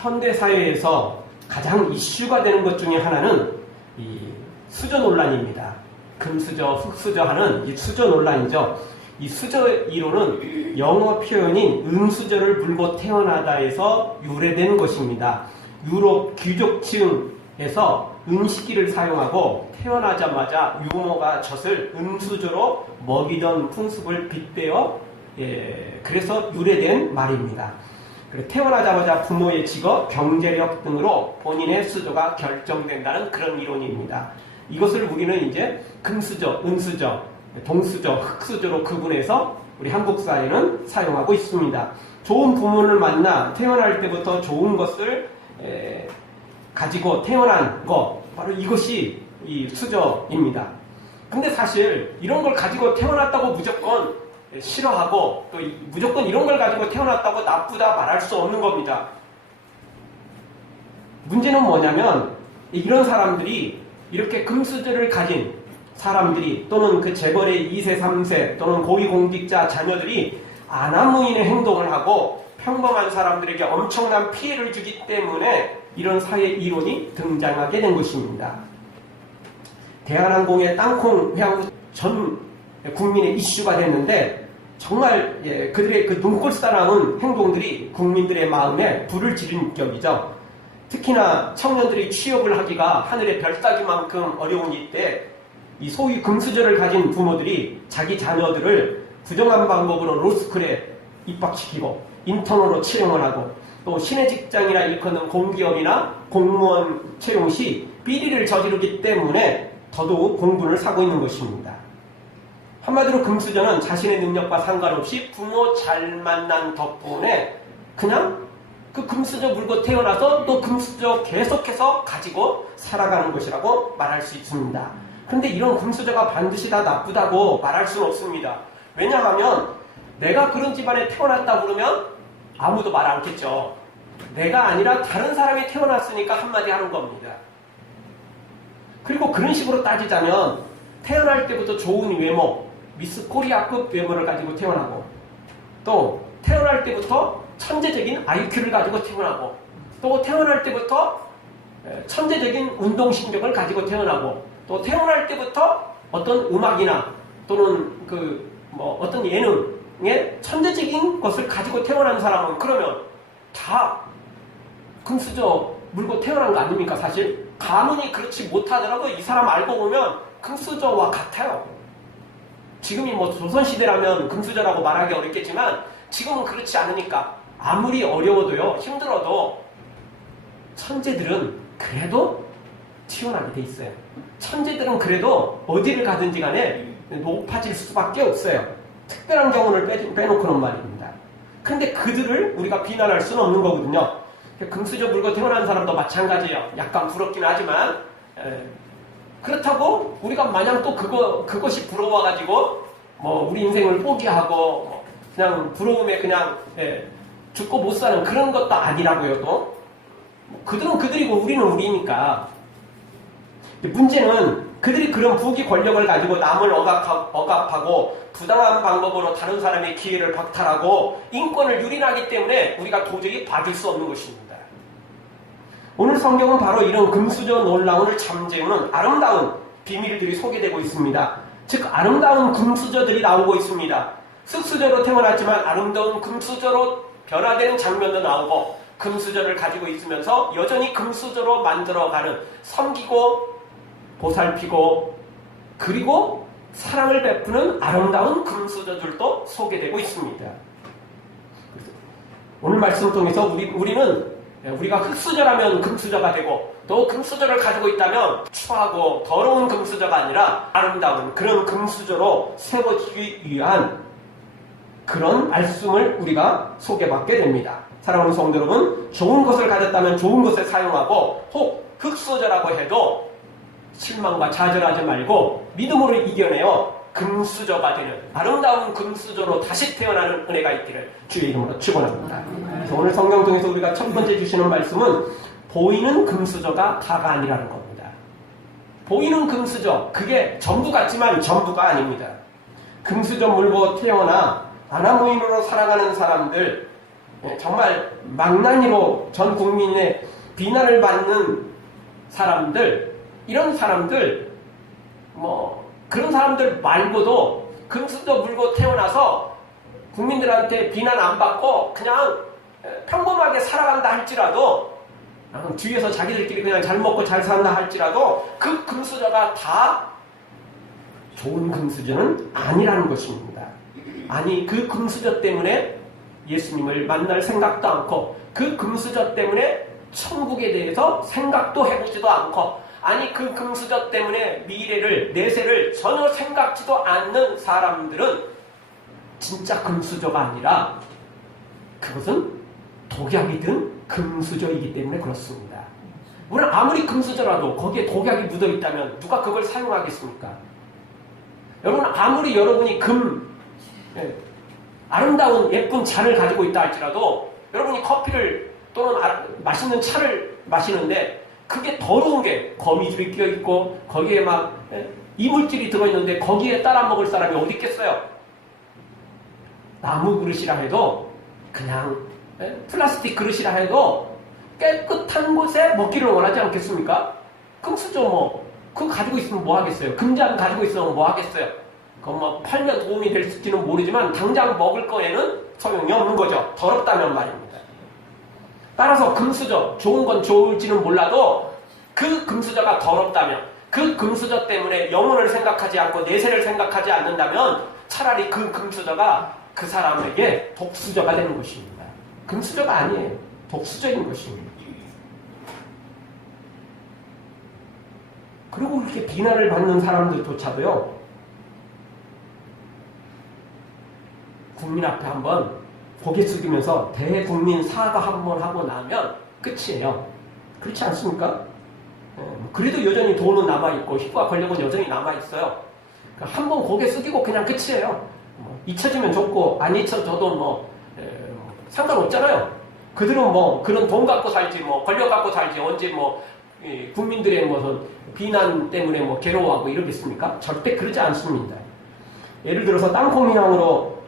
현대사회에서 가장 이슈가 되는 것 중에 하나는 이 수저 논란입니다. 금수저, 흙수저 하는 이 수저 논란이죠. 이 수저 이론은 영어 표현인 은수저를 물고 태어나다에서 유래된 것입니다. 유럽 귀족층에서 은식기를 사용하고 태어나자마자 유모가 젖을 은수저로 먹이던 풍습을 빗대어 그래서 유래된 말입니다. 태어나자마자 부모의 직업, 경제력 등으로 본인의 수저가 결정된다는 그런 이론입니다. 이것을 우리는 이제 금수저, 은수저, 동수저, 흙수저로 구분해서 우리 한국 사회는 사용하고 있습니다. 좋은 부모를 만나 태어날 때부터 좋은 것을 가지고 태어난 것, 바로 이것이 이 수저입니다. 근데 사실 이런 걸 가지고 태어났다고 무조건 싫어하고 또 무조건 이런 걸 가지고 태어났다고 나쁘다 말할 수 없는 겁니다. 문제는 뭐냐면 이런 사람들이 이렇게 금수저를 가진 사람들이 또는 그 재벌의 2세, 3세 또는 고위공직자 자녀들이 아나무인의 행동을 하고 평범한 사람들에게 엄청난 피해를 주기 때문에 이런 사회 이론이 등장하게 된 것입니다. 대한항공의 땅콩 회항 전 국민의 이슈가 됐는데 정말 그들의 그 눈꼴사나운 행동들이 국민들의 마음에 불을 지른 격이죠. 특히나 청년들이 취업을 하기가 하늘의 별 따기만큼 어려운 이때 이 소위 금수저를 가진 부모들이 자기 자녀들을 부정한 방법으로 로스쿨에 입학시키고 인턴으로 채용을 하고 또 신의 직장이나 일컫는 공기업이나 공무원 채용 시 비리를 저지르기 때문에 더더욱 공분을 사고 있는 것입니다. 한마디로 금수저는 자신의 능력과 상관없이 부모 잘 만난 덕분에 그냥 그 금수저 물고 태어나서 또 금수저 계속해서 가지고 살아가는 것이라고 말할 수 있습니다. 그런데 이런 금수저가 반드시 다 나쁘다고 말할 수는 없습니다. 왜냐하면 내가 그런 집안에 태어났다 그러면 아무도 말 않겠죠. 내가 아니라 다른 사람이 태어났으니까 한마디 하는 겁니다. 그리고 그런 식으로 따지자면 태어날 때부터 좋은 외모, 미스 코리아급 외모를 가지고 태어나고 또 태어날 때부터 천재적인 IQ를 가지고 태어나고 또 태어날 때부터 천재적인 운동신경을 가지고 태어나고 또 태어날 때부터 어떤 음악이나 또는 어떤 예능에 천재적인 것을 가지고 태어난 사람은 그러면 다 금수저 물고 태어난 거 아닙니까? 사실 가문이 그렇지 못하더라도 이 사람 알고 보면 금수저와 같아요. 지금이 뭐 조선시대라면 금수저라고 말하기 어렵겠지만 지금은 그렇지 않으니까 아무리 어려워도요, 힘들어도 천재들은 그래도 튀어나게 돼 있어요. 천재들은 그래도 어디를 가든지 간에 높아질 수밖에 없어요. 특별한 경우를 빼놓고는 말입니다. 그런데 그들을 우리가 비난할 수는 없는 거거든요. 금수저 물고 태어난 사람도 마찬가지예요. 약간 부럽긴 하지만 그렇다고 우리가 마냥 또 그것이 부러워가지고 뭐 우리 인생을 포기하고 그냥 부러움에 그냥 죽고 못 사는 그런 것도 아니라고요. 또 그들은 그들이고 우리는 우리니까. 문제는 그들이 그런 부귀 권력을 가지고 남을 억압하고 부당한 방법으로 다른 사람의 기회를 박탈하고 인권을 유린하기 때문에 우리가 도저히 봐줄 수 없는 것입니다. 오늘 성경은 바로 이런 금수저 논란을 잠재우는 아름다운 비밀들이 소개되고 있습니다. 즉 아름다운 금수저들이 나오고 있습니다. 흙수저로 태어났지만 아름다운 금수저로 변화되는 장면도 나오고 금수저를 가지고 있으면서 여전히 금수저로 만들어가는 섬기고 보살피고 그리고 사랑을 베푸는 아름다운 금수저들도 소개되고 있습니다. 오늘 말씀을 통해서 우리가 흙수저라면 금수저가 되고 또 금수저를 가지고 있다면 추하고 더러운 금수저가 아니라 아름다운 그런 금수저로 세워지기 위한 그런 말씀을 우리가 소개받게 됩니다. 사랑하는 성도 여러분, 좋은 것을 가졌다면 좋은 것을 사용하고 혹 흙수저라고 해도 실망과 좌절하지 말고 믿음으로 이겨내어 금수저가 되는 아름다운 금수저로 다시 태어나는 은혜가 있기를 주의 이름으로 축원합니다. 그래서 오늘 성경 통해서 우리가 첫 번째 주시는 말씀은 보이는 금수저가 다가 아니라는 겁니다. 보이는 금수저, 그게 전부 같지만 전부가 아닙니다. 금수저 물고 태어나 아나무인으로 살아가는 사람들, 정말 망나니로 전 국민의 비난을 받는 사람들, 이런 사람들, 그런 사람들 말고도 금수저 물고 태어나서 국민들한테 비난 안 받고 그냥 평범하게 살아간다 할지라도, 뒤에서 자기들끼리 그냥 잘 먹고 잘 산다 할지라도 그 금수저가 다 좋은 금수저는 아니라는 것입니다. 아니, 그 금수저 때문에 예수님을 만날 생각도 않고, 그 금수저 때문에 천국에 대해서 생각도 해보지도 않고, 아니 그 금수저 때문에 미래를, 내세를 전혀 생각지도 않는 사람들은 진짜 금수저가 아니라 그것은 독약이 든 금수저이기 때문에 그렇습니다. 물론 아무리 금수저라도 거기에 독약이 묻어있다면 누가 그걸 사용하겠습니까? 여러분, 아무리 여러분이 아름다운 예쁜 잔을 가지고 있다 할지라도, 여러분이 커피를 또는 맛있는 차를 마시는데 그게 더러운 게 거미줄이 끼어있고 거기에 막 이물질이 들어있는데 거기에 따라 먹을 사람이 어디 있겠어요? 나무 그릇이라 해도, 그냥 플라스틱 그릇이라 해도 깨끗한 곳에 먹기를 원하지 않겠습니까? 금수저 그거 가지고 있으면 뭐 하겠어요? 금잔 가지고 있으면 뭐 하겠어요? 그거 팔면 도움이 될지는 모르지만 당장 먹을 거에는 소용이 없는 거죠. 더럽다면 말입니다. 따라서 금수저, 좋은 건 좋을지는 몰라도 그 금수저가 더럽다면, 그 금수저 때문에 영혼을 생각하지 않고 내세를 생각하지 않는다면 차라리 그 금수저가 그 사람에게 독수저가 되는 것입니다. 금수저가 아니에요. 독수저인 것입니다. 그리고 이렇게 비난을 받는 사람들조차도요, 국민 앞에 한번 고개 숙이면서 대국민 사과 한번 하고 나면 끝이에요. 그렇지 않습니까? 그래도 여전히 돈은 남아있고 희부와 권력은 여전히 남아있어요. 한번 고개 숙이고 그냥 끝이에요. 잊혀지면 좋고 안 잊혀져도 상관없잖아요. 그들은 그런 돈 갖고 살지, 권력 갖고 살지, 언제 국민들의 무슨 비난 때문에 괴로워하고 이러겠습니까? 절대 그러지 않습니다. 예를 들어서 땅콩민항으로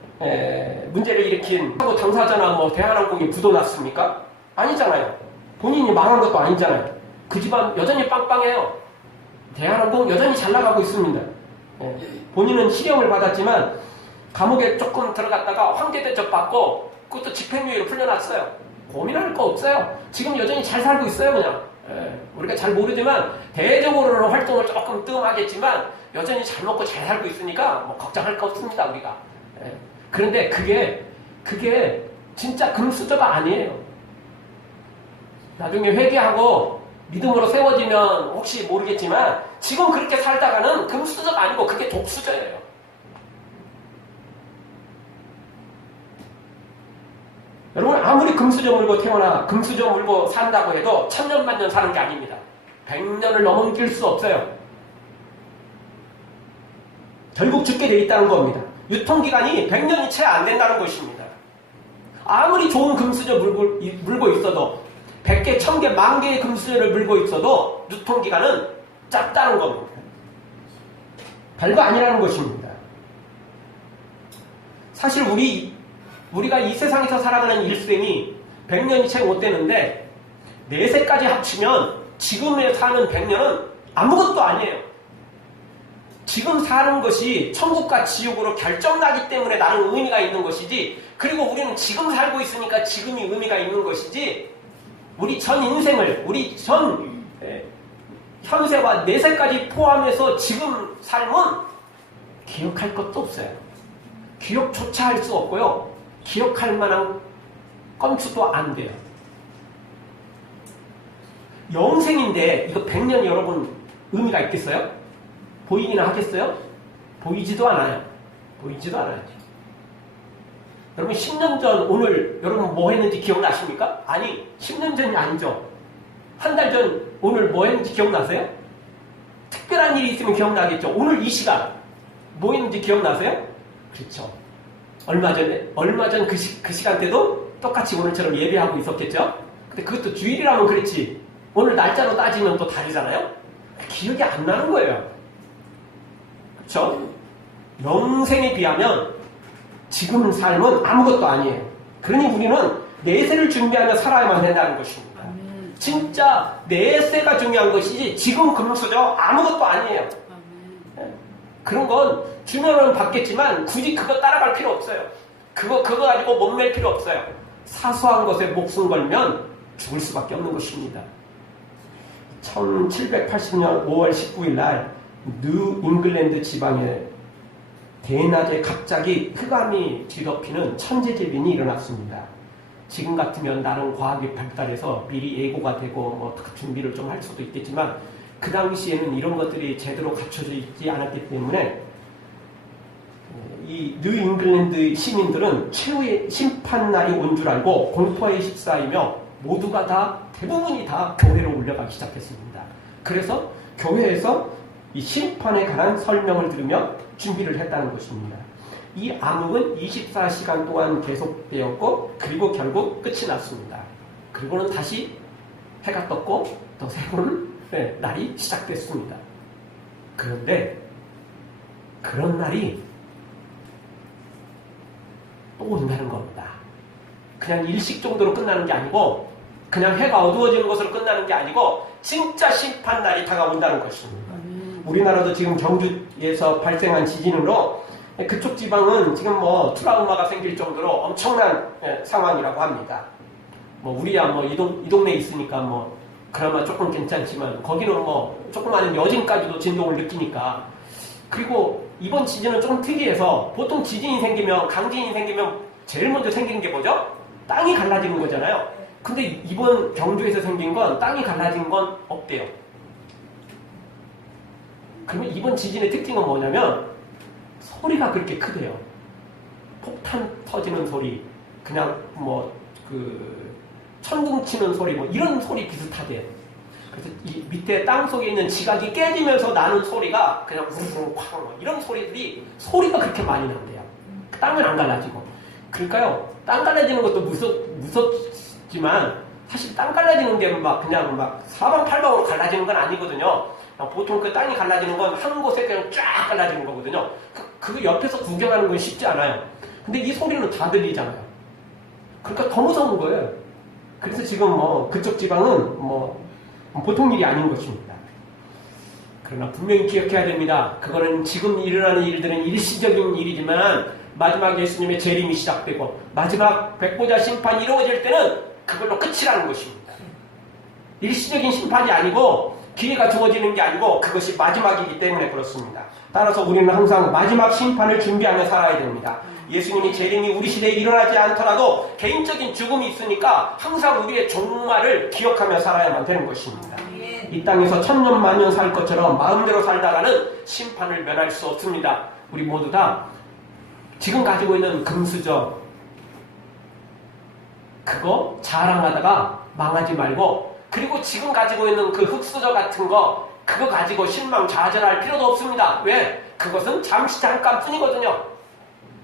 문제를 일으킨 당사자나 대한항공이 부도났습니까? 아니잖아요. 본인이 망한 것도 아니잖아요. 그 집안 여전히 빵빵해요. 대한항공 여전히 잘 나가고 있습니다. 본인은 실형을 받았지만 감옥에 조금 들어갔다가 황제대접 받고 그것도 집행유예로 풀려났어요. 고민할 거 없어요. 지금 여전히 잘 살고 있어요. 그냥 우리가 잘 모르지만 대대적으로는 활동을 조금 뜸하겠지만 여전히 잘 먹고 잘 살고 있으니까 걱정할 거 없습니다. 우리가. 그런데 그게 진짜 금수저가 아니에요. 나중에 회개하고 믿음으로 세워지면 혹시 모르겠지만 지금 그렇게 살다가는 금수저가 아니고 그게 독수저예요. 여러분, 아무리 금수저 물고 태어나 금수저 물고 산다고 해도 천년만년 사는 게 아닙니다. 100년을 넘길 수 없어요. 결국 죽게 돼 있다는 겁니다. 유통기간이 100년이 채 안 된다는 것입니다. 아무리 좋은 금수저 물고 있어도 100개, 1000개, 10,000개의 금수저를 물고 있어도 유통기간은 짧다는 겁니다. 별거 아니라는 것입니다. 사실 우리가 이 세상에서 살아가는 일생이 100년이 채 못 되는데 4세까지 합치면 지금에 사는 100년은 아무것도 아니에요. 지금 사는 것이 천국과 지옥으로 결정나기 때문에 나는 의미가 있는 것이지, 그리고 우리는 지금 살고 있으니까 지금이 의미가 있는 것이지, 우리 전 인생을, 우리 전 현세와 내세까지 포함해서 지금 삶은 기억할 것도 없어요. 기억조차 할 수 없고요. 기억할 만한 건수도 안 돼요. 영생인데 이거 100년 여러분 의미가 있겠어요? 보이기나 하겠어요? 보이지도 않아요. 보이지도 않아요. 여러분 10년 전 오늘 여러분 뭐 했는지 기억나십니까? 아니 10년 전이 아니죠. 한 달 전 오늘 뭐 했는지 기억나세요? 특별한 일이 있으면 기억나겠죠. 오늘 이 시간 뭐 했는지 기억나세요? 그렇죠. 얼마 전 그 시간대도 똑같이 오늘처럼 예배하고 있었겠죠? 근데 그것도 주일이라면 그렇지. 오늘 날짜로 따지면 또 다르잖아요? 기억이 안 나는 거예요. 그렇죠? 영생에 비하면 지금 삶은 아무것도 아니에요. 그러니 우리는 내세를 준비하며 살아야만 된다는 것입니다. 진짜 내세가 중요한 것이지 지금 금수저 아무것도 아니에요. 그런 건 주면은 받겠지만 굳이 그거 따라갈 필요 없어요. 그거 가지고 목맬 필요 없어요. 사소한 것에 목숨 걸면 죽을 수밖에 없는 것입니다. 1780년 5월 19일 날 뉴 잉글랜드 지방에 대낮에 갑자기 흑암이 뒤덮이는 천재지변이 일어났습니다. 지금 같으면 나름 과학이 발달해서 미리 예고가 되고 뭐 준비를 좀 할 수도 있겠지만 그 당시에는 이런 것들이 제대로 갖춰져 있지 않았기 때문에 이 뉴 잉글랜드 시민들은 최후의 심판날이 온 줄 알고 공포에 휩싸이며 모두가 다 대부분이 다 교회로 올려가기 시작했습니다. 그래서 교회에서 이 심판에 관한 설명을 들으며 준비를 했다는 것입니다. 이 암흑은 24시간 동안 계속되었고 그리고 결국 끝이 났습니다. 그리고는 다시 해가 떴고 또 새로운 날이 시작됐습니다. 그런데 그런 날이 또 온다는 겁니다. 그냥 일식 정도로 끝나는 게 아니고 그냥 해가 어두워지는 것으로 끝나는 게 아니고 진짜 심판날이 다가온다는 것입니다. 우리나라도 지금 경주에서 발생한 지진으로 그쪽 지방은 지금 뭐 트라우마가 생길 정도로 엄청난 상황이라고 합니다. 뭐 우리야 뭐 이 동네에 있으니까 뭐 그나마 조금 괜찮지만 거기는 뭐 조그마한 여진까지도 진동을 느끼니까. 그리고 이번 지진은 조금 특이해서 보통 지진이 생기면 강진이 생기면 제일 먼저 생기는 게 뭐죠? 땅이 갈라지는 거잖아요. 근데 이번 경주에서 생긴 건 땅이 갈라진 건 없대요. 그러면 이번 지진의 특징은 뭐냐면 소리가 그렇게 크대요. 폭탄 터지는 소리, 그냥 뭐 천둥 치는 소리, 뭐 이런 소리 비슷하대요. 그래서 이 밑에 땅 속에 있는 지각이 깨지면서 나는 소리가 그냥 우르르 쾅 이런 소리가 그렇게 많이 난대요. 땅은 안 갈라지고. 그러니까요, 땅 갈라지는 것도 무섭지만 사실 땅 갈라지는 게 그냥 사방팔방으로 갈라지는 건 아니거든요. 보통 그 땅이 갈라지는 건 한 곳에 그냥 쫙 갈라지는 거거든요. 그 옆에서 구경하는 건 쉽지 않아요. 근데 이 소리는 다 들리잖아요. 그러니까 더 무서운 거예요. 그래서 지금 뭐 그쪽 지방은 뭐 보통 일이 아닌 것입니다. 그러나 분명히 기억해야 됩니다. 그거는 지금 일어나는 일들은 일시적인 일이지만 마지막 예수님의 재림이 시작되고 마지막 백보자 심판이 이루어질 때는 그걸로 끝이라는 것입니다. 일시적인 심판이 아니고 기회가 주어지는 게 아니고 그것이 마지막이기 때문에 그렇습니다. 따라서 우리는 항상 마지막 심판을 준비하며 살아야 됩니다. 예수님이 재림이 우리 시대에 일어나지 않더라도 개인적인 죽음이 있으니까 항상 우리의 종말을 기억하며 살아야만 되는 것입니다. 이 땅에서 천년 만년 살 것처럼 마음대로 살다가는 심판을 면할 수 없습니다. 우리 모두 다 지금 가지고 있는 금수저 그거 자랑하다가 망하지 말고 그리고 지금 가지고 있는 그 흙수저 같은 거 그거 가지고 실망 좌절할 필요도 없습니다. 왜? 그것은 잠시 잠깐뿐이거든요.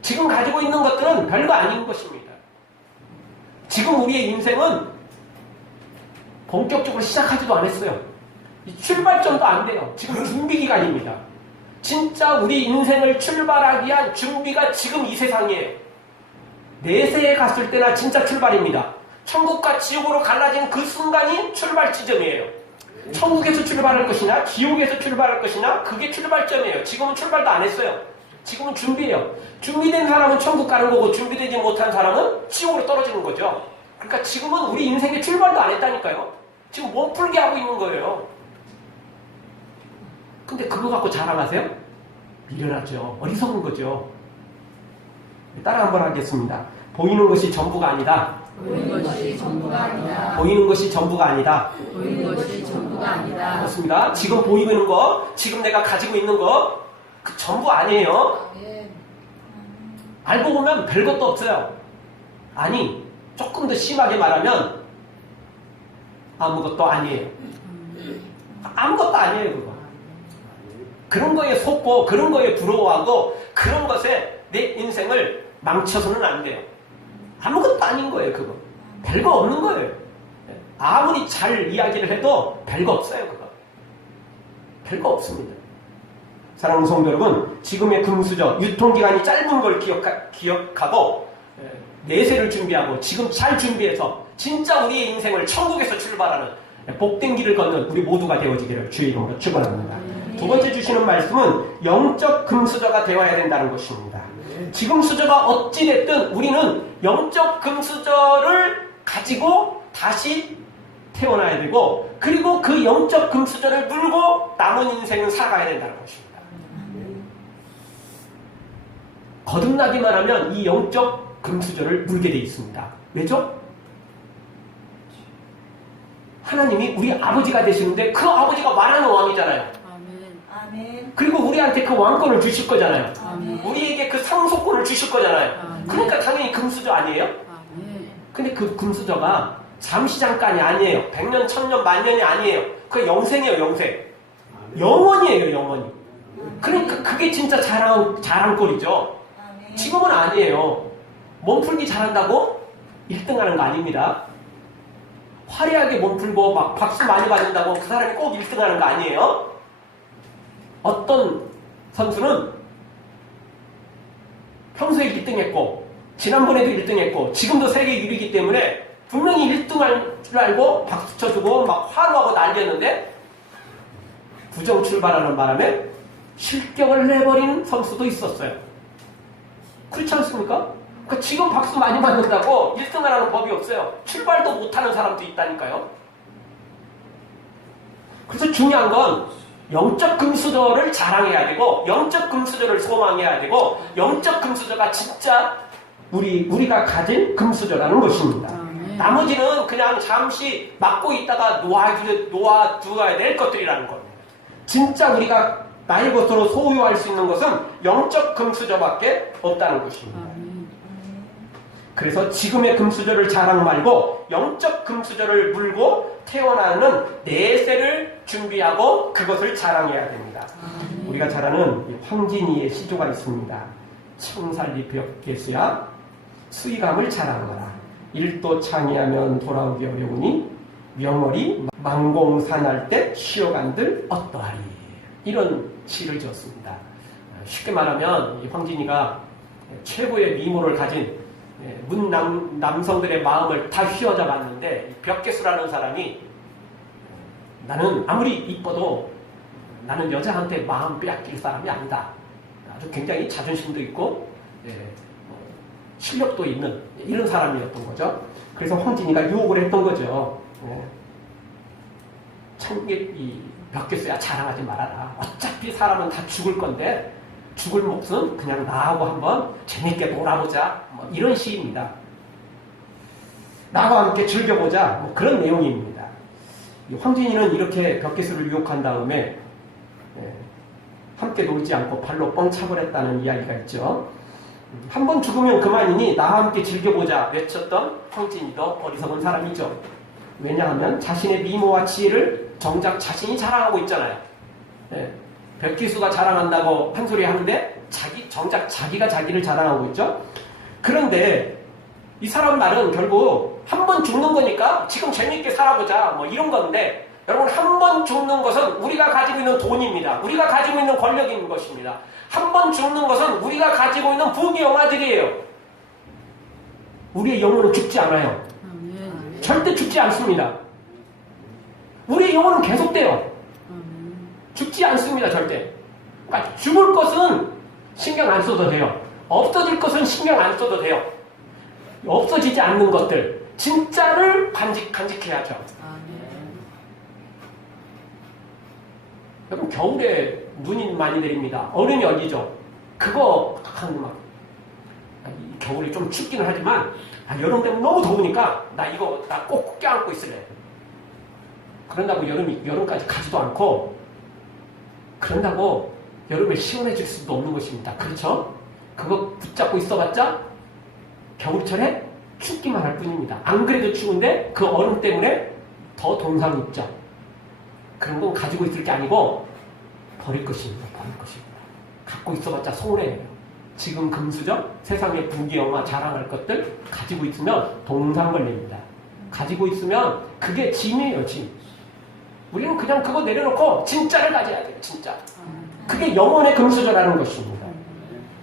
지금 가지고 있는 것들은 별거 아닌 것입니다. 지금 우리의 인생은 본격적으로 시작하지도 않았어요. 출발점도 안 돼요. 지금 준비기간입니다. 진짜 우리 인생을 출발하기 위한 준비가 지금 이 세상이에요. 내세에 갔을 때나 진짜 출발입니다. 천국과 지옥으로 갈라진 그 순간이 출발 지점이에요. 천국에서 출발할 것이나 지옥에서 출발할 것이나 그게 출발점이에요. 지금은 출발도 안 했어요. 지금은 준비예요. 준비된 사람은 천국 가는 거고 준비되지 못한 사람은 지옥으로 떨어지는 거죠. 그러니까 지금은 우리 인생의 출발도 안 했다니까요. 지금 몸풀게 하고 있는 거예요. 근데 그거 갖고 자랑하세요? 미련하죠. 어리석은 거죠. 따라 한번 하겠습니다. 보이는 것이 전부가 아니다. 보이는 것이 전부가 아니다. 보이는 것이 전부가 아니다. 보이는 것이 전부가 아니다. 그렇습니다. 지금 보이는 거, 지금 내가 가지고 있는 거, 그 전부 아니에요. 알고 보면 별것도 없어요. 아니, 조금 더 심하게 말하면 아무것도 아니에요. 아무것도 아니에요, 그거. 그런 거에 속고, 그런 거에 부러워하고, 그런 것에 내 인생을 망쳐서는 안 돼요. 아무것도 아닌 거예요, 그거. 별거 없는 거예요. 아무리 잘 이야기를 해도 별거 없어요, 그거. 별거 없습니다. 사랑하는 성도 여러분, 지금의 금수저, 유통기간이 짧은 걸 기억하고 내세를 준비하고 지금 잘 준비해서 진짜 우리의 인생을 천국에서 출발하는 복된 길을 걷는 우리 모두가 되어지기를 주의 이름으로 축원합니다. 두 번째 주시는 말씀은 영적 금수저가 되어야 된다는 것입니다. 지금 수저가 어찌됐든 우리는 영적 금수저를 가지고 다시 태어나야 되고, 그리고 그 영적 금수저를 물고 남은 인생은 살아가야 된다는 것입니다. 거듭나기만 하면 이 영적 금수저를 물게 돼 있습니다. 왜죠? 하나님이 우리 아버지가 되시는데 그 아버지가 말하는 왕이잖아요. 아멘. 그리고 우리한테 그 왕권을 주실 거잖아요. 아멘. 우리에게 그 상속권을 주실 거잖아요. 아멘. 그러니까 당연히 금수저 아니에요? 아멘. 근데 그 금수저가 잠시 잠깐이 아니에요. 100년, 1000년, 만년이 아니에요. 그게 영생이에요, 영생. 영원이에요, 영원히. 그러니까 그게 진짜 자랑거리죠. 지금은 아니에요. 몸풀기 잘한다고 1등 하는 거 아닙니다. 화려하게 몸풀고 막 박수 많이 받는다고 그 사람이 꼭 1등 하는 거 아니에요. 어떤 선수는 평소에 1등 했고, 지난번에도 1등 했고, 지금도 세계 1위이기 때문에 분명히 1등 할 줄 알고 박수 쳐주고 막 화로하고 난리였는데, 부정 출발하는 바람에 실격을 내버린 선수도 있었어요. 그렇지 않습니까? 그러니까 지금 박수 많이 받는다고 1등을 하는 법이 없어요. 출발도 못하는 사람도 있다니까요. 그래서 중요한 건 영적 금수저를 자랑해야 되고, 영적 금수저를 소망해야 되고, 영적 금수저가 진짜 우리가 가진 금수저라는 것입니다. 나머지는 그냥 잠시 맡고 있다가 놓아두어야 될 것들이라는 겁니다. 진짜 우리가 나의 것으로 소유할 수 있는 것은 영적 금수저밖에 없다는 것입니다. 그래서 지금의 금수저를 자랑 말고 영적 금수저를 물고 태어나는 내세를 준비하고 그것을 자랑해야 됩니다. 우리가 잘 아는 황진이의 시조가 있습니다. 청살리 벽개수야 수의감을 자랑하라. 일도 창의하면 돌아오기 어려우니 명월이 망공산할 때 쉬어간들 어떠하리. 이런 시를 지었습니다. 쉽게 말하면 이 황진이가 최고의 미모를 가진 남성들의 마음을 다 휘어잡아 봤는데, 벽개수라는 사람이 나는 아무리 이뻐도 나는 여자한테 마음 빼앗길 사람이 아니다. 아주 굉장히 자존심도 있고 실력도 있는 이런 사람이었던 거죠. 그래서 황진이가 유혹을 했던 거죠. 이 벽개수야 자랑하지 말아라. 어차피 사람은 다 죽을 건데 죽을 몫은 그냥 나하고 한번 재밌게 놀아보자. 뭐 이런 시입니다. 나와 함께 즐겨보자. 뭐 그런 내용입니다. 이 황진이는 이렇게 벽개수를 유혹한 다음에 함께 놀지 않고 발로 뻥 차버렸다는 이야기가 있죠. 한 번 죽으면 그만이니 나와 함께 즐겨보자 외쳤던 황진이도 어리석은 사람이죠. 왜냐하면 자신의 미모와 지혜를 정작 자신이 자랑하고 있잖아요. 벽기수가 자랑한다고 한 소리 하는데 정작 자기가 자기를 자랑하고 있죠. 그런데 이 사람 말은 결국 한 번 죽는 거니까 지금 재밌게 살아보자 뭐 이런 건데, 여러분 한 번 죽는 것은 우리가 가지고 있는 돈입니다. 우리가 가지고 있는 권력인 것입니다. 한 번 죽는 것은 우리가 가지고 있는 부귀영화들이에요. 우리의 영혼은 죽지 않아요. 절대 죽지 않습니다. 우리의 영혼은 계속돼요. 죽지 않습니다. 절대. 그러니까 죽을 것은 신경 안 써도 돼요. 없어질 것은 신경 안 써도 돼요. 없어지지 않는 것들 진짜를 간직해야죠. 여러분 겨울에 눈이 많이 내립니다. 얼음이 얼리죠. 그거 막 겨울에 좀 춥기는 하지만 여름 되면 너무 더우니까 나 꼭 껴안고 있을래. 그런다고 여름까지 가지도 않고, 그런다고 여름에 시원해질 수도 없는 것입니다. 그렇죠? 그거 붙잡고 있어봤자 겨울철에 춥기만 할 뿐입니다. 안 그래도 추운데 그 얼음 때문에 더 동상 입죠. 그런 건 가지고 있을 게 아니고 버릴 것입니다. 버릴 것입니다. 갖고 있어봤자 손해예요. 지금 금수저, 세상의 부귀영화 자랑할 것들 가지고 있으면 동상 걸립니다. 가지고 있으면 그게 짐이에요, 짐. 우리는 그냥 그거 내려놓고 진짜를 가져야 돼요, 진짜. 그게 영혼의 금수저라는 것입니다.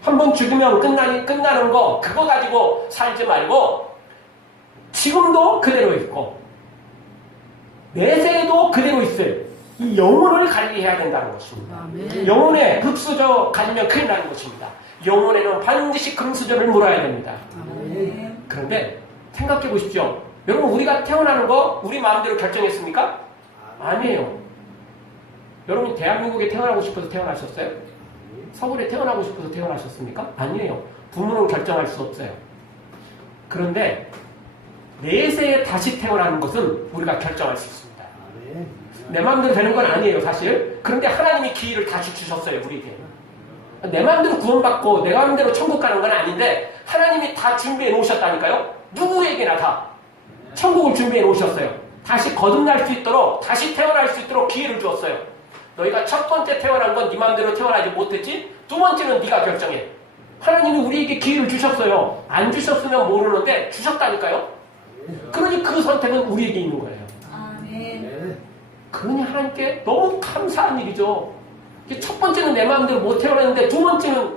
한 번 죽으면 끝나는 거 그거 가지고 살지 말고 지금도 그대로 있고 내세에도 그대로 있을 이 영혼을 관리해야 된다는 것입니다. 아멘. 영혼에 흙수저 가지면 큰일 나는 것입니다. 영혼에는 반드시 금수저를 물어야 됩니다. 아멘. 그런데 생각해 보십시오. 여러분 우리가 태어나는 거 우리 마음대로 결정했습니까? 아니에요. 여러분이 대한민국에 태어나고 싶어서 태어나셨어요? 서울에 태어나고 싶어서 태어나셨습니까? 아니에요. 부모는 결정할 수 없어요. 그런데 내세에 다시 태어나는 것은 우리가 결정할 수 있습니다. 내 마음대로 되는 건 아니에요, 사실. 그런데 하나님이 기회를 다시 주셨어요, 우리에게. 내 마음대로 구원받고 내 마음대로 천국 가는 건 아닌데 하나님이 다 준비해 놓으셨다니까요. 누구에게나 다 천국을 준비해 놓으셨어요. 다시 거듭날 수 있도록, 다시 태어날 수 있도록 기회를 주었어요. 너희가 첫 번째 태어난 건 네 마음대로 태어나지 못했지, 두 번째는 네가 결정해. 하나님이 우리에게 기회를 주셨어요. 안 주셨으면 모르는데 주셨다니까요. 그러니 그 선택은 우리에게 있는 거예요. 아멘. 그러니 하나님께 너무 감사한 일이죠. 첫 번째는 내 마음대로 못 태어났는데 두 번째는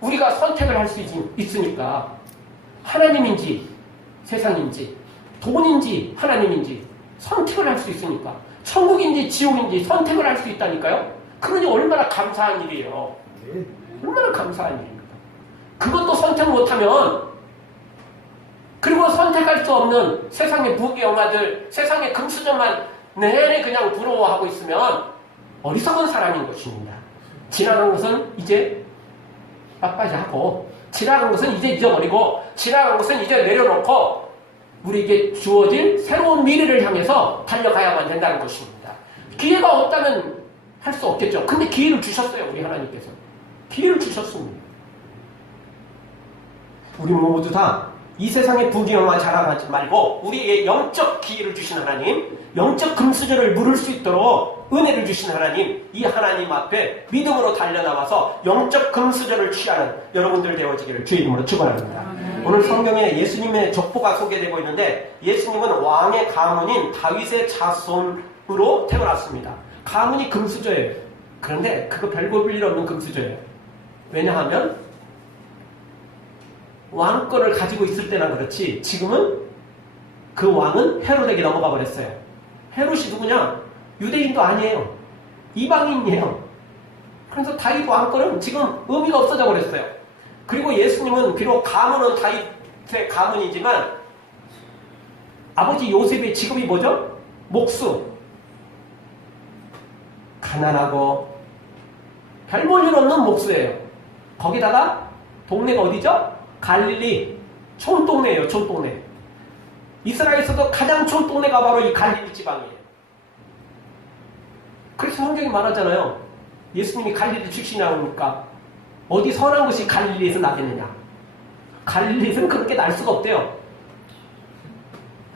우리가 선택을 할 수 있으니까 하나님인지 세상인지 돈인지 하나님인지 선택을 할 수 있으니까 천국인지 지옥인지 선택을 할 수 있다니까요. 그러니 얼마나 감사한 일이에요. 얼마나 감사한 일입니까. 그것도 선택 못하면 그리고 선택할 수 없는 세상의 부귀영화들 세상의 금수저만 내내 그냥 부러워하고 있으면 어리석은 사람인 것입니다. 지나간 것은 이제 빡빡이 하고 지나간 것은 이제 잊어버리고 지나간 것은 이제 내려놓고 우리에게 주어질 새로운 미래를 향해서 달려가야만 된다는 것입니다. 기회가 없다면 할 수 없겠죠. 근데 기회를 주셨어요. 우리 하나님께서. 기회를 주셨습니다. 우리 모두 다 이 세상의 부귀영화 자랑하지 말고 우리의 영적 기회를 주신 하나님, 영적 금수저를 물을 수 있도록 은혜를 주신 하나님, 이 하나님 앞에 믿음으로 달려나와서 영적 금수저를 취하는 여러분들 되어지기를 주의 이름으로 축원합니다. 오늘 성경에 예수님의 족보가 소개되고 있는데 예수님은 왕의 가문인 다윗의 자손으로 태어났습니다. 가문이 금수저예요. 그런데 그거 별 볼 일 없는 금수저예요. 왜냐하면 왕권을 가지고 있을 때나 그렇지 지금은 그 왕은 헤롯에게 넘어가 버렸어요. 헤롯이 누구냐? 유대인도 아니에요. 이방인이에요. 그래서 다윗 왕권은 지금 의미가 없어져 버렸어요. 그리고 예수님은 비록 가문은 다윗의 가문이지만 아버지 요셉의 직업이 뭐죠? 목수. 가난하고 별 볼 일 없는 목수예요. 거기다가 동네가 어디죠? 갈릴리 촌동네예요. 촌동네. 이스라엘에서도 가장 촌동네가 바로 이 갈릴리 지방이에요. 그래서 성경이 말하잖아요. 예수님이 갈릴리 출신이라니까 어디 선한 것이 갈릴리에서 나겠느냐. 갈릴리에서는 그렇게 날 수가 없대요.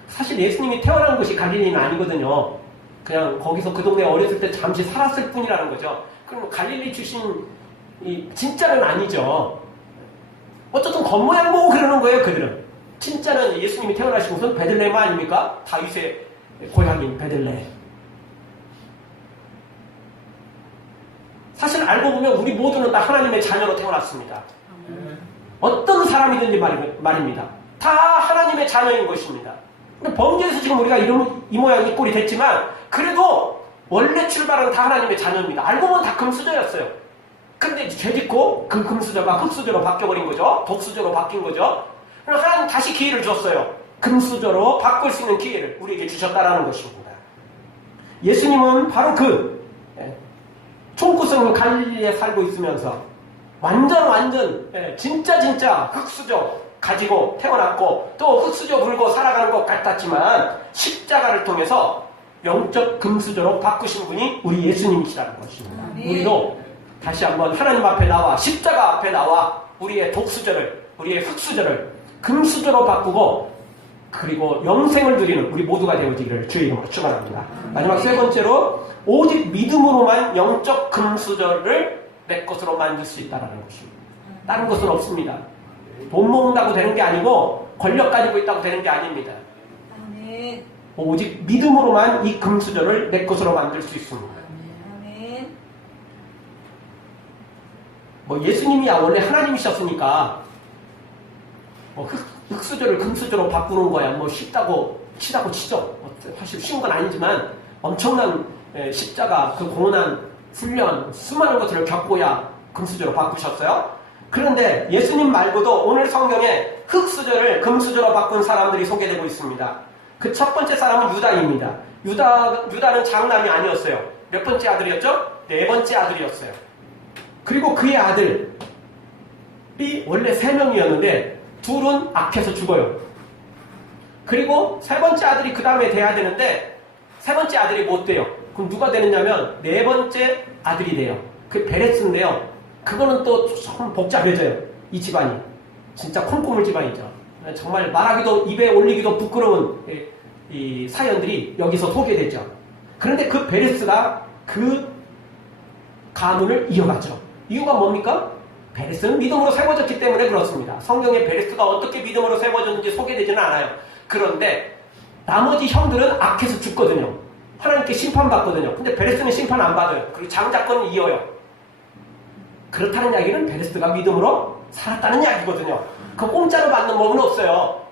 사실 예수님이 태어난 곳이 갈릴리는 아니거든요. 그냥 거기서 그 동네에 어렸을 때 잠시 살았을 뿐이라는 거죠. 그럼 갈릴리 출신이 진짜는 아니죠. 어쨌든 겉모양 보고 그러는 거예요, 그들은. 진짜는 예수님이 태어나신 곳은 베들레헴 아닙니까? 다윗의 고향인 베들레헴. 사실 알고 보면 우리 모두는 다 하나님의 자녀로 태어났습니다. 어떤 사람이든지 말입니다. 다 하나님의 자녀인 것입니다. 근데 범죄에서 지금 우리가 이 모양 이 꼴이 됐지만 그래도 원래 출발은 다 하나님의 자녀입니다. 알고 보면 다 금수저였어요. 근데 이제 죄짓고 그 금수저가 흙수저로 바뀌어버린 거죠. 독수저로 바뀐 거죠. 그럼 하나님 다시 기회를 줬어요. 금수저로 바꿀 수 있는 기회를 우리에게 주셨다라는 것입니다. 예수님은 바로 그 총구성 갈릴리에 살고 있으면서 완전 진짜 흙수저 가지고 태어났고 또 흙수저 물고 살아가는 것 같았지만 십자가를 통해서 영적 금수저로 바꾸신 분이 우리 예수님이시라는 것입니다. 우리도 다시 한번 하나님 앞에 나와 십자가 앞에 나와 우리의 독수저를 우리의 흙수저를 금수저로 바꾸고 그리고 영생을 누리는 우리 모두가 되어지기를 주의 이름으로 축원합니다. 마지막 세 번째로 오직 믿음으로만 영적 금수저를 내 것으로 만들 수 있다는 것입니다. 다른 것은 없습니다. 돈 모은다고 되는 게 아니고 권력 가지고 있다고 되는 게 아닙니다. 아멘. 오직 믿음으로만 이 금수저를 내 것으로 만들 수 있습니다. 아멘. 뭐 예수님이야 원래 하나님이셨으니까 뭐 흙수저를 금수저로 바꾸는 거야 뭐 쉽다고 치죠. 사실 쉬운 건 아니지만 엄청난 십자가 그 고난한 훈련 수많은 것들을 겪고야 금수저로 바꾸셨어요. 그런데 예수님 말고도 오늘 성경에 흙수저를 금수저로 바꾼 사람들이 소개되고 있습니다. 그 첫 번째 사람은 유다입니다. 유다는 장남이 아니었어요. 몇 번째 아들이었죠? 네 번째 아들이었어요. 그리고 그의 아들이 원래 3명이었는데 둘은 악해서 죽어요. 그리고 세 번째 아들이 그 다음에 돼야 되는데 세 번째 아들이 못 돼요. 그럼 누가 되느냐면 네 번째 아들이 돼요. 그 베레스인데요. 그거는 또 조금 복잡해져요. 이 집안이. 진짜 콩고물 집안이죠. 정말 말하기도 입에 올리기도 부끄러운 이 사연들이 여기서 소개되죠. 그런데 그 베레스가 그 가문을 이어가죠. 이유가 뭡니까? 베레스는 믿음으로 세워졌기 때문에 그렇습니다. 성경에 베레스가 어떻게 믿음으로 세워졌는지 소개되지는 않아요. 그런데 나머지 형들은 악해서 죽거든요. 하나님께 심판받거든요. 근데 베레스는 심판 안 받아요. 그리고 장자권은 이어요. 그렇다는 이야기는 베레스가 믿음으로 살았다는 이야기거든요. 그 공짜로 받는 법은 없어요.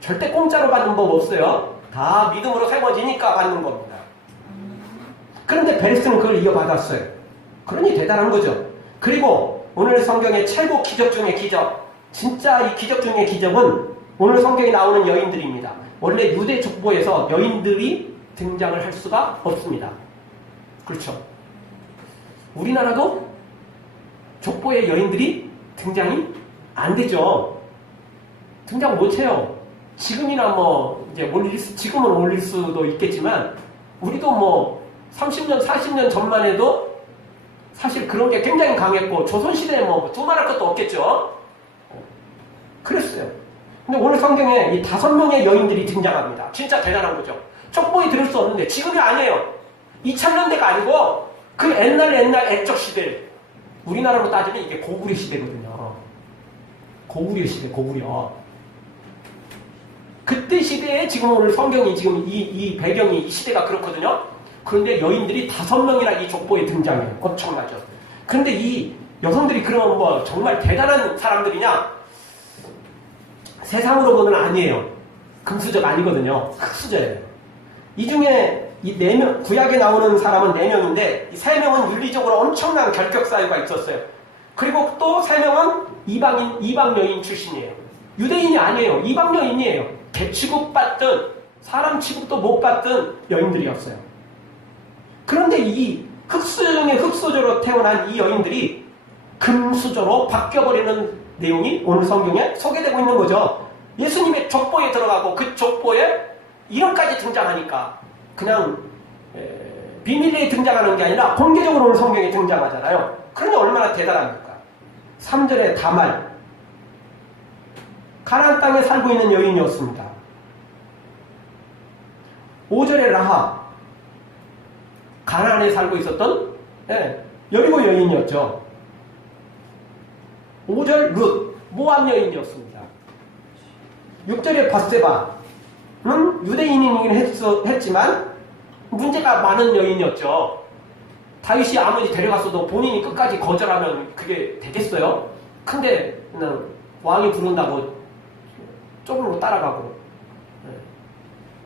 절대 공짜로 받는 법 없어요. 다 믿음으로 세워지니까 받는 겁니다. 그런데 베레스는 그걸 이어받았어요. 그러니 대단한 거죠. 그리고 오늘 성경의 최고 기적 중의 기적, 진짜 이 기적 중의 기적은 오늘 성경에 나오는 여인들입니다. 원래 유대 족보에서 여인들이 등장을 할 수가 없습니다. 그렇죠. 우리나라도 족보에 여인들이 등장이 안 되죠. 등장 못해요. 지금이나 뭐 이제 지금은 올릴 수도 있겠지만 우리도 뭐 30년, 40년 전만 해도 사실 그런 게 굉장히 강했고 조선시대에 뭐 두말할 것도 없겠죠. 그랬어요. 근데 오늘 성경에 이 5명의 여인들이 등장합니다. 진짜 대단한 거죠. 족보에 들을 수 없는데 지금이 아니에요. 2000년대가 아니고 그 옛날 애적 시대. 우리나라로 따지면 이게 고구려 시대거든요. 고구려 시대, 고구려. 그때 시대에 지금 오늘 성경이 지금 이 배경이 이 시대가 그렇거든요. 그런데 여인들이 5명이나 이 족보에 등장해요. 엄청나죠. 그런데 이 여성들이 그러면 뭐 정말 대단한 사람들이냐? 세상으로 보면 아니에요. 금수저가 아니거든요. 흙수저예요. 이 중에 이 4명, 구약에 나오는 사람은 4명인데 이 3명은 윤리적으로 엄청난 결격 사유가 있었어요. 그리고 또 3명은 이방 여인 출신이에요. 유대인이 아니에요. 이방 여인이에요. 개 취급받든 사람 취급도 못 받든 여인들이었어요. 그런데 이 흙수저 중에 흙수저로 태어난 이 여인들이 금수저로 바뀌어버리는 내용이 오늘 성경에 소개되고 있는 거죠. 예수님의 족보에 들어가고 그 족보에 이름까지 등장하니까 그냥 비밀리에 등장하는 게 아니라 공개적으로 오늘 성경에 등장하잖아요. 그러니 얼마나 대단합니까? 3절에 다말, 가나안 땅에 살고 있는 여인이었습니다. 5절에 라합, 가나안에 살고 있었던 여리고 여인이었죠. 5절 룻, 모압 여인이었습니다. 6절에 밧세바는 유대인이긴 했지만 문제가 많은 여인이었죠. 다윗이 아무리 데려갔어도 본인이 끝까지 거절하면 그게 되겠어요? 근데 그냥 왕이 부른다고 쪽으로 따라가고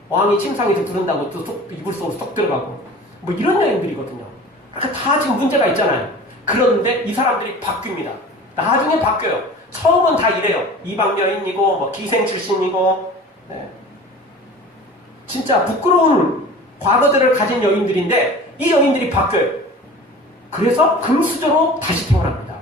왕이 침상에서 부른다고 또 이불 속으로 쏙 들어가고 뭐 이런 여인들이거든요. 그러니까 다 지금 문제가 있잖아요. 그런데 이 사람들이 바뀝니다. 나중에 바뀌어요. 처음은 다 이래요. 이방 여인이고 뭐 기생 출신이고 진짜 부끄러운 과거들을 가진 여인들인데 이 여인들이 바뀌어요. 그래서 금수저로 다시 태어납니다.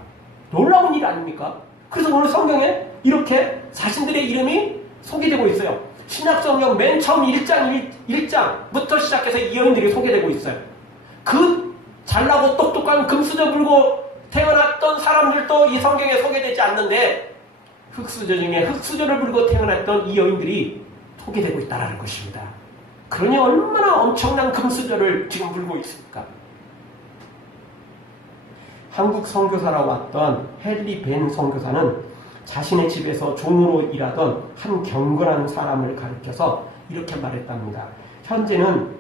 놀라운 일 아닙니까? 그래서 오늘 성경에 이렇게 자신들의 이름이 소개되고 있어요. 신약성경 맨 처음 1장부터 시작해서 이 여인들이 소개되고 있어요. 그 잘나고 똑똑한 금수저 물고 태어났던 사람들도 이 성경에 소개되지 않는데 흙수저 중에 흙수저를 물고 태어났던 이 여인들이 소개되고 있다는 것입니다. 그러니 얼마나 엄청난 금수저를 지금 물고 있습니까? 한국 선교사로 왔던 헨리 벤 선교사는 자신의 집에서 종으로 일하던 한 경건한 사람을 가르쳐서 이렇게 말했답니다. 현재는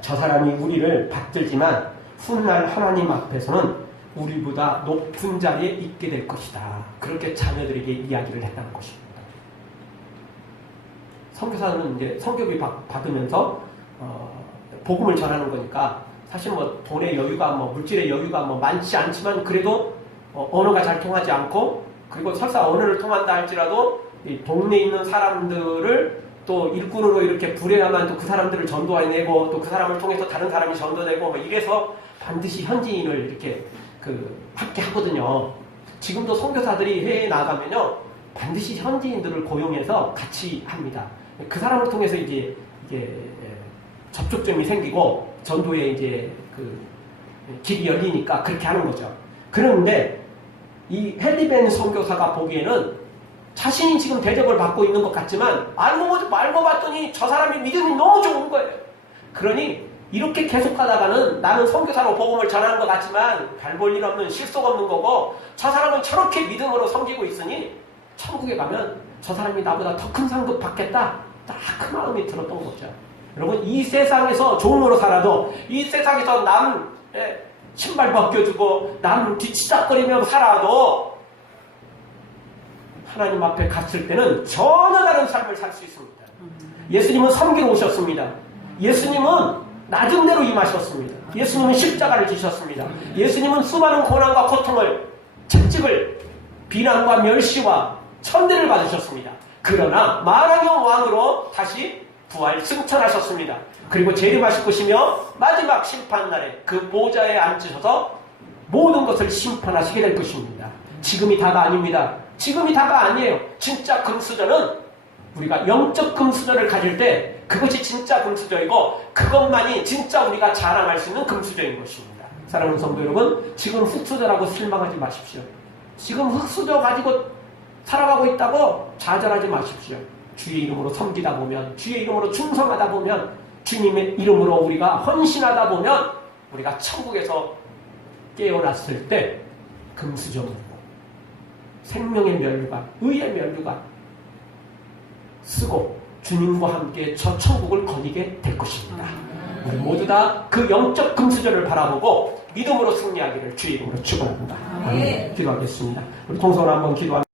저 사람이 우리를 받들지만 훗날 하나님 앞에서는 우리보다 높은 자리에 있게 될 것이다. 그렇게 자녀들에게 이야기를 했다는 것입니다. 선교사는 이제 성교비 받으면서 복음을 전하는 거니까 사실 뭐 돈의 여유가 뭐 물질의 여유가 뭐 많지 않지만 그래도 언어가 잘 통하지 않고 그리고 설사 언어를 통한다 할지라도 이 동네에 있는 사람들을 또 일꾼으로 이렇게 부려야만 또 그 사람들을 전도해내고 또 그 사람을 통해서 다른 사람이 전도되고 뭐 이래서 반드시 현지인을 이렇게 받게 하거든요. 지금도 선교사들이 해외에 나가면요 반드시 현지인들을 고용해서 같이 합니다. 그 사람을 통해서 이게 접촉점이 생기고 전도에 이제 길이 열리니까 그렇게 하는 거죠. 그런데 이 헨리 선교사가 보기에는 자신이 지금 대접을 받고 있는 것 같지만 알고 봤더니 저 사람이 믿음이 너무 좋은 거예요. 그러니 이렇게 계속 가다가는 나는 선교사로 복음을 전하는 것 같지만 별 볼 일 없는 실속 없는 거고 저 사람은 저렇게 믿음으로 섬기고 있으니 천국에 가면 저 사람이 나보다 더 큰 상급 받겠다. 딱 그 마음이 들었던 거죠. 여러분 이 세상에서 종으로 살아도 이 세상에서 남 신발 벗겨주고 남 뒤치닥거리며 살아도 하나님 앞에 갔을 때는 전혀 다른 삶을 살 수 있습니다. 예수님은 섬기러 오셨습니다. 예수님은 낮은 데로 임하셨습니다. 예수님은 십자가를 지셨습니다. 예수님은 수많은 고난과 고통을 채찍을 비난과 멸시와 천대를 받으셨습니다. 그러나 만왕의 왕으로 다시 부활 승천하셨습니다. 그리고 재림하실 것이며 마지막 심판날에 그 보좌에 앉으셔서 모든 것을 심판하시게 될 것입니다. 지금이 다가 아닙니다. 지금이 다가 아니에요. 진짜 금수저는 우리가 영적 금수저를 가질 때 그것이 진짜 금수저이고 그것만이 진짜 우리가 자랑할 수 있는 금수저인 것입니다. 사랑하는 성도 여러분, 지금 흙수저라고 실망하지 마십시오. 지금 흙수저 가지고 살아가고 있다고 좌절하지 마십시오. 주의 이름으로 섬기다 보면, 주의 이름으로 충성하다 보면, 주님의 이름으로 우리가 헌신하다 보면 우리가 천국에서 깨어났을 때 금수저물고 생명의 면류관, 의의 면류관 쓰고 주님과 함께 저 천국을 거니게 될 것입니다. 우리 모두 다 그 영적 금수저를 바라보고 믿음으로 승리하기를 주의 이름으로 축원합니다. 기도하겠습니다. 우리 동서로 한번 기도합니다.